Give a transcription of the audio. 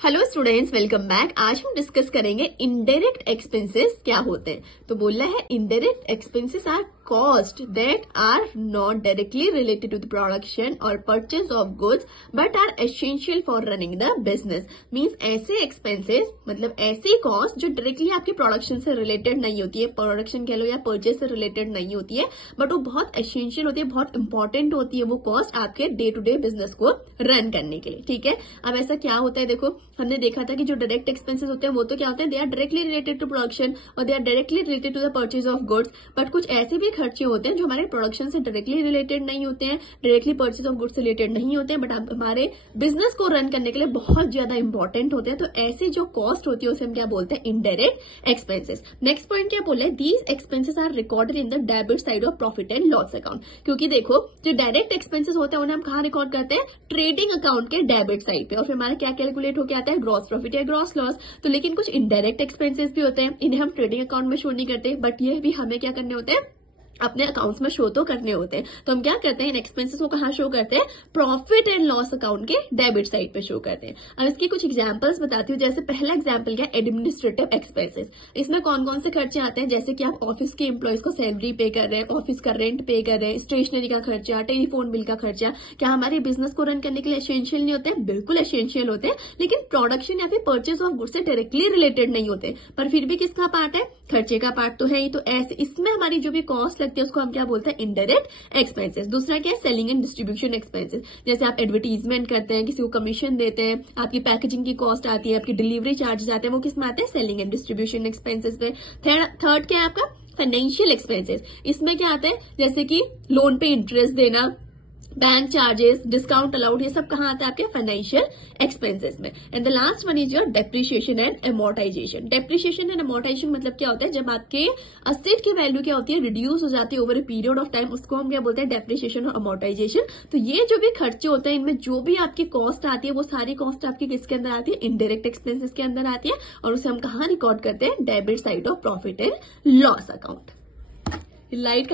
Hello students, welcome back. आज हम discuss करेंगे इनडायरेक्ट एक्सपेंसेस क्या होते हैं। तो बोल रहा है indirect expenses are cost that are not directly related to the production और purchase of goods but are essential for running the business. Means ऐसे एक्सपेंसेस मतलब ऐसी कॉस्ट जो डायरेक्टली आपके प्रोडक्शन से रिलेटेड नहीं होती है, प्रोडक्शन कह लो या परचेज से रिलेटेड नहीं होती है, बट वो बहुत एसेंशियल होती है, बहुत इंपॉर्टेंट होती है वो कॉस्ट आपके डे टू डे बिजनेस को रन करने के लिए। ठीक है, अब ऐसा क्या होता है, देखो हमने देखा था कि जो डायरेक्ट एक्सपेंसेस होते हैं वो तो क्या होते हैं, they are directly related to production और they are directly related to the purchase of goods. But कुछ ऐसे भी खर्चे होते हैं जो हमारे प्रोडक्शन से डायरेक्टली रिलेटेड नहीं होते हैं, डायरेक्टली परचेज ऑफ गुड्स से रिलेटेड नहीं होते हैं, बट हमारे बिजनेस को रन करने के लिए बहुत ज्यादा इंपॉर्टेंट होते हैं। तो ऐसी जो कॉस्ट होती है उसे हम क्या बोलते हैं, इनडायरेक्ट एक्सपेंसेस। नेक्स्ट पॉइंट क्या बोले, these expenses are recorded in the debit side of profit and loss account. क्योंकि देखो जो डायरेक्ट एक्सपेंसेस होते हैं उन्हें हम कहाँ रिकॉर्ड करते हैं, ट्रेडिंग अकाउंट के डेबिट साइड पे, और फिर हमारा क्या कैलकुलेट होकर आता है, ग्रॉस प्रॉफिट या ग्रॉस लॉस। तो लेकिन कुछ इनडायरेक्ट एक्सपेंसेस भी होते हैं, इन्हें हम ट्रेडिंग अकाउंट में शो नहीं करते, बट ये भी हमें क्या करने होते हैं, अपने अकाउंट्स में शो तो करने होते हैं। तो हम क्या करते हैं, इन एक्सपेंसेस को कहाँ शो करते हैं, प्रॉफिट एंड लॉस अकाउंट के डेबिट साइड पे शो करते हैं। अब इसके कुछ एग्जांपल्स बताती हूँ। जैसे पहला एग्जांपल क्या, एडमिनिस्ट्रेटिव एक्सपेंसेस। इसमें कौन कौन से खर्चे आते हैं, जैसे कि आप ऑफिस के एम्प्लॉयज को सैलरी पे कर रहे हैं, ऑफिस का रेंट पे कर रहे हैं, स्टेशनरी का खर्चा, टेलीफोन बिल का खर्चा। क्या हमारे बिजनेस को रन करने के लिए एसेंशियल नहीं होते हैं, बिल्कुल एसेंशियल होते हैं, लेकिन प्रोडक्शन या फिर परचेज ऑफ गुड्स से डायरेक्टली रिलेटेड नहीं होते, पर फिर भी किसका पार्ट है, खर्चे का पार्ट तो है ही। तो ऐसे इसमें हमारी जो भी कॉस्ट लगती है उसको हम क्या बोलते हैं, इनडायरेक्ट एक्सपेंसेस। दूसरा क्या है, सेलिंग एंड डिस्ट्रीब्यूशन एक्सपेंसेस। जैसे आप एडवर्टीजमेंट करते हैं, किसी को कमीशन देते हैं, आपकी पैकेजिंग की कॉस्ट आती है, आपकी डिलीवरी चार्जेस आते हैं, वो किस में आते हैं, सेलिंग एंड डिस्ट्रीब्यूशन एक्सपेंसेस पे। थर्ड क्या है आपका, फाइनेंशियल एक्सपेंसेस। इसमें क्या आता है, जैसे कि लोन पे इंटरेस्ट देना, बैंक चार्जेस, डिस्काउंट अलाउड, ये सब कहाँ आता है, आपके फाइनेंशियल एक्सपेंसेस में। And the last one is your depreciation and amortisation. Depreciation and amortisation मतलब क्या होता है, जब आपके असेट की वैल्यू क्या होती है, रिड्यूस हो जाती है over a period of time, उसको हम क्या बोलते हैं, डेप्रिसिएशन और अमोर्टाइजेशन। तो ये जो भी खर्चे होते हैं, इनमें जो भी आपकी कॉस्ट आती है वो सारी कॉस्ट आपकी किसके अंदर आती है, इनडायरेक्ट एक्सपेंसेस के अंदर आती है, और उसे हम कहाँ रिकॉर्ड करते हैं, debit side of profit and loss account. Light